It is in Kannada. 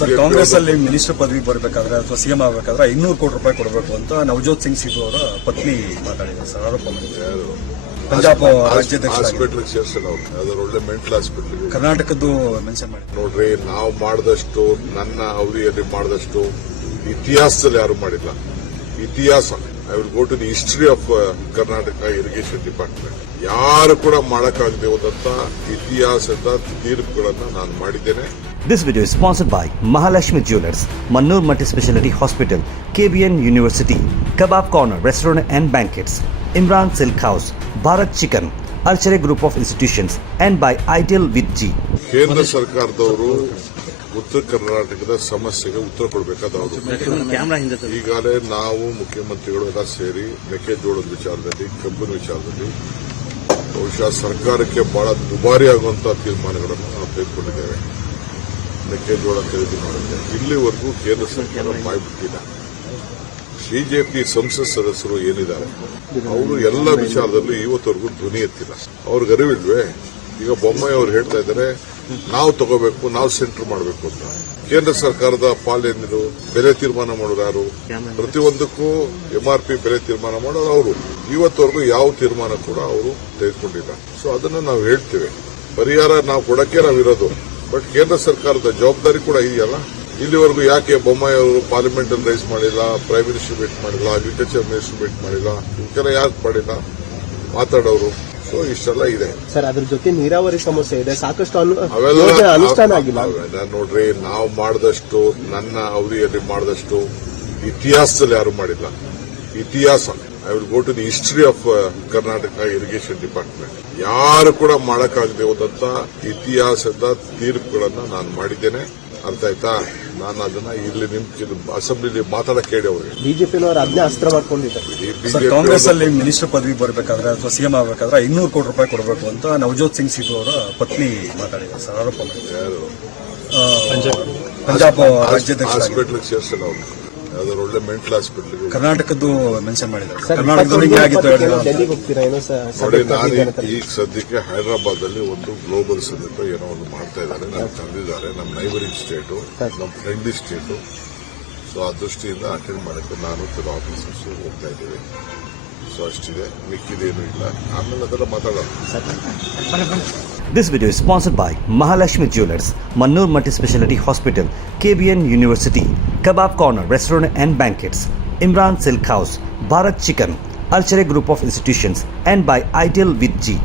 ಸರ್, ಕಾಂಗ್ರೆಸ್ ಅಲ್ಲಿ ಮಿನಿಸ್ಟರ್ ಪದವಿ ಬರಬೇಕಾದ್ರೆ ಅಥವಾ ಸಿಎಂ ಆಗಬೇಕಾದ್ರೆ 200 ಕೋಟಿ ರೂಪಾಯಿ ಕೊಡಬೇಕು ಅಂತ ನವಜೋತ್ ಸಿಂಗ್ ಸಿಧು ಅವರ ಪತ್ನಿ ಮಾತಾಡಿದ್ದಾರೆ ಸರ್, ಆರೋಪ ಮಾಡಿದ್ದಾರೆ. ಪಂಜಾಬ್ ರಾಜ್ಯಾಧ್ಯಕ್ಷ ಹಾಸ್ಪಿಟಲ್ ಸೇರ್ಸಲ್ಲ ಅವ್ರು, ಯಾವ್ದಾದ್ರು ಒಳ್ಳೆ ಮೆಂಟಲ್ ಹಾಸ್ಪಿಟಲ್ ಕರ್ನಾಟಕದ್ದು ಮೆನ್ಷನ್ ಮಾಡಿ. ನೋಡ್ರಿ, ನಾವು ಮಾಡಿದಷ್ಟು, ನನ್ನ ಅವಧಿಯಲ್ಲಿ ಮಾಡಿದಷ್ಟು ಇತಿಹಾಸದಲ್ಲಿ ಯಾರು ಮಾಡಿಲ್ಲ. ಇತಿಹಾಸ, I will go to the history of Karnataka irrigation department. ಯಾರು ಕೂಡ ಮಾಡಕ್ಕಾಗದೆ ಹೋದಂತ ಇತಿಹಾಸದ ತೀರ್ಪುಗಳನ್ನ ನಾನು ಮಾಡಿದ್ದೇನೆ. This video is sponsored by Mahalakshmi Jewelers, Mannur Multi-Speciality Hospital, KBN University, Kebab Corner Restaurant and Banquets, Imran Silk House, Bharat Chicken, Archery Group of Institutions, and by Ideal with G. ಕೇಂದ್ರ ಸರ್ಕಾರದವರು ಉತ್ತರ ಕರ್ನಾಟಕದ ಸಮಸ್ಯೆಗೆ ಉತ್ತರ ಕೊಡಬೇಕಾದವರು. ಈಗಾಗಲೇ ನಾವು ಮುಖ್ಯಮಂತ್ರಿಗಳು ಎಲ್ಲ ಸೇರಿ ಮೆಕ್ಕೆಜೋಳದ ವಿಚಾರದಲ್ಲಿ, ಕಬ್ಬಿನ ವಿಚಾರದಲ್ಲಿ ಬಹುಶಃ ಸರ್ಕಾರಕ್ಕೆ ಬಹಳ ದುಬಾರಿ ಆಗುವಂತಹ ತೀರ್ಮಾನಗಳನ್ನು ನಾವು ತೆಗೆದುಕೊಂಡಿದ್ದೇವೆ. ಮೆಕ್ಕೆಜೋಳ ಖರೀದಿ ಮಾಡುತ್ತೆ, ಇಲ್ಲಿವರೆಗೂ ಕೇಂದ್ರ ಸರ್ಕಾರ ಬಾಯ್ಬಿಟ್ಟಿಲ್ಲ. ಬಿಜೆಪಿ ಸಂಸತ್ ಸದಸ್ಯರು ಏನಿದ್ದಾರೆ ಅವರು ಎಲ್ಲ ವಿಚಾರದಲ್ಲೂ ಇವತ್ತವರೆಗೂ ಧ್ವನಿ ಎತ್ತಿಲ್ಲ. ಅವ್ರಿಗೆ ಅರಿವಿಲ್ವೇ? ಈಗ ಬೊಮ್ಮಾಯಿ ಅವರು ಹೇಳ್ತಾ ಇದ್ದಾರೆ, ನಾವು ತಗೋಬೇಕು, ನಾವು ಸೆಂಟರ್ ಮಾಡಬೇಕು ಅಂತ. ಕೇಂದ್ರ ಸರ್ಕಾರದ ಪಾಲೇನಿದು? ಬೆಲೆ ತೀರ್ಮಾನ ಮಾಡೋರು ಯಾರು? ಪ್ರತಿಯೊಂದಕ್ಕೂ MRP ಬೆಲೆ ತೀರ್ಮಾನ ಮಾಡೋರು ಅವರು. ಇವತ್ತವರೆಗೂ ಯಾವ ತೀರ್ಮಾನ ಕೂಡ ಅವರು ತೆಗೆದುಕೊಂಡಿಲ್ಲ. ಸೊ ಅದನ್ನ ನಾವು ಹೇಳ್ತೇವೆ, ಪರಿಹಾರ ನಾವು ಕೊಡಕ್ಕೆ ನಾವಿರೋದು. ಬಟ್ ಕೇಂದ್ರ ಸರ್ಕಾರದ ಜವಾಬ್ದಾರಿ ಕೂಡ ಇದೆಯಲ್ಲ. ಇಲ್ಲಿವರೆಗೂ ಯಾಕೆ ಬೊಮ್ಮಾಯಿ ಅವರು ಪಾರ್ಲಿಮೆಂಟ್ ಅಲ್ಲಿ ರೈಸ್ ಮಾಡಿಲ್ಲ, ಪ್ರೈಮ್ ಮಿನಿಸ್ಟರ್ ಭೇಟಿ ಮಾಡಿಲ್ಲ, ಅಗ್ರಿಕಲ್ಚರ್ ಮಿನಿಸ್ಟರ್ ಭೇಟಿ ಮಾಡಿಲ್ಲ, ಇವಕ್ಕೆಲ್ಲ ಯಾಕೆ ಮಾಡಿಲ್ಲ ಮಾತಾಡೋರು? ಸೊ ಇಷ್ಟೆಲ್ಲ ಇದೆ ಸರ್. ಅದ್ರ ಜೊತೆ ನೀರಾವರಿ ಸಮಸ್ಯೆ ಇದೆ, ಸಾಕಷ್ಟು ಅವೆಲ್ಲ ಅನುಷ್ಠಾನ ಆಗಿಲ್ಲ. ನೋಡ್ರಿ, ನಾವು ಮಾಡಿದಷ್ಟು, ನನ್ನ ಅವಧಿಯಲ್ಲಿ ಮಾಡಿದಷ್ಟು ಇತಿಹಾಸದಲ್ಲಿ ಯಾರು ಮಾಡಿಲ್ಲ. ಇತಿಹಾಸ, I will go to the history of Karnataka irrigation department. ಯಾರು ಕೂಡ ಮಾಡಕ್ಕಾಗದೆ ಹೋದಂತ ಇತಿಹಾಸದ ತೀರ್ಪುಗಳನ್ನ ನಾನು ಮಾಡಿದ್ದೇನೆ. ಅರ್ಥ ಆಯ್ತಾ? ನಾನು ಅದನ್ನ ಇಲ್ಲಿ ಅಸೆಂಬ್ಲಿಲಿ ಮಾತಾಡಕ್ಕೆ ಹೇಳಿ ಅವ್ರಿಗೆ. ಬಿಜೆಪಿನವರು ಅದನ್ನೇ ಅಸ್ತ್ರ ಮಾಡ್ಕೊಂಡಿದ್ದಾರೆ. ಸರ್, ಕಾಂಗ್ರೆಸ್ ಅಲ್ಲಿ ಮಿನಿಸ್ಟರ್ ಪದವಿ ಬರಬೇಕಾದ್ರೆ ಅಥವಾ ಸಿಎಂ ಆಗಬೇಕಾದ್ರೆ 200 ಕೋಟಿ ರೂಪಾಯಿ ಕೊಡಬೇಕು ಅಂತ ನವಜೋತ್ ಸಿಂಗ್ ಸಿಧು ಅವರ ಪತ್ನಿ ಮಾತಾಡಿದ್ದಾರೆ ಸರ್, ಆರೋಪ ಮಾಡಿದ್ದಾರೆ. ಪಂಜಾಬ್ ರಾಜ್ಯಾಧ್ಯಕ್ಷ ಹಾಸ್ಪಿಟಲ್ ಸೇರ್ಸಲ್ಲ ಅವ್ರು, ಯಾವ್ದಾದ್ರು ಒಳ್ಳೆ ಮೆಂಟಲ್ ಹಾಸ್ಪಿಟಲ್ ಕರ್ನಾಟಕದ್ದು ಮೆನ್ಷನ್ ಮಾಡಿದ್ದಾರೆ. ಡೆಲ್ಲಿಗೆ ಹೋಗ್ತೀರಾ ಏನೋ ನೋಡಿ, ನಾನು ಈಗ ಸದ್ಯಕ್ಕೆ ಹೈದರಾಬಾದ್ ಅಲ್ಲಿ ಒಂದು ಗ್ಲೋಬಲ್ ಸಮಿಟ್ ಏನೋ ಒಂದು ಮಾಡ್ತಾ ಇದ್ದಾರೆ, ನಮ್ಗೆ ತಂದಿದ್ದಾರೆ. ನಮ್ಮ ನೈಬರಿಂಗ್ ಸ್ಟೇಟು, ನಮ್ಮ ಫ್ರೆಂಡ್ಲಿ ಸ್ಟೇಟು. ಸೊ ಆ ದೃಷ್ಟಿಯಿಂದ ಅಟೆಂಡ್ ಮಾಡಕ್ಕೆ ನಾನು ಕೆಲವು ಆಫೀಸರ್ಸ್ ಹೋಗ್ತಾ ಇದ್ದೀವಿ. ಸೊ ಅಷ್ಟಿದೆ, ಮಿಕ್ಕಿದೇನು ಇಲ್ಲ. ಆಮೇಲೆ ಅದೆಲ್ಲ ಮಾತಾಡೋಣ. This video is sponsored by Mahalakshmi Jewelers, Mannur Multi-Speciality Hospital, KBN University, Kebab Corner Restaurant and Banquets, Imran Silk House, Bharat Chicken, Archery Group of Institutions, and by Ideal with G.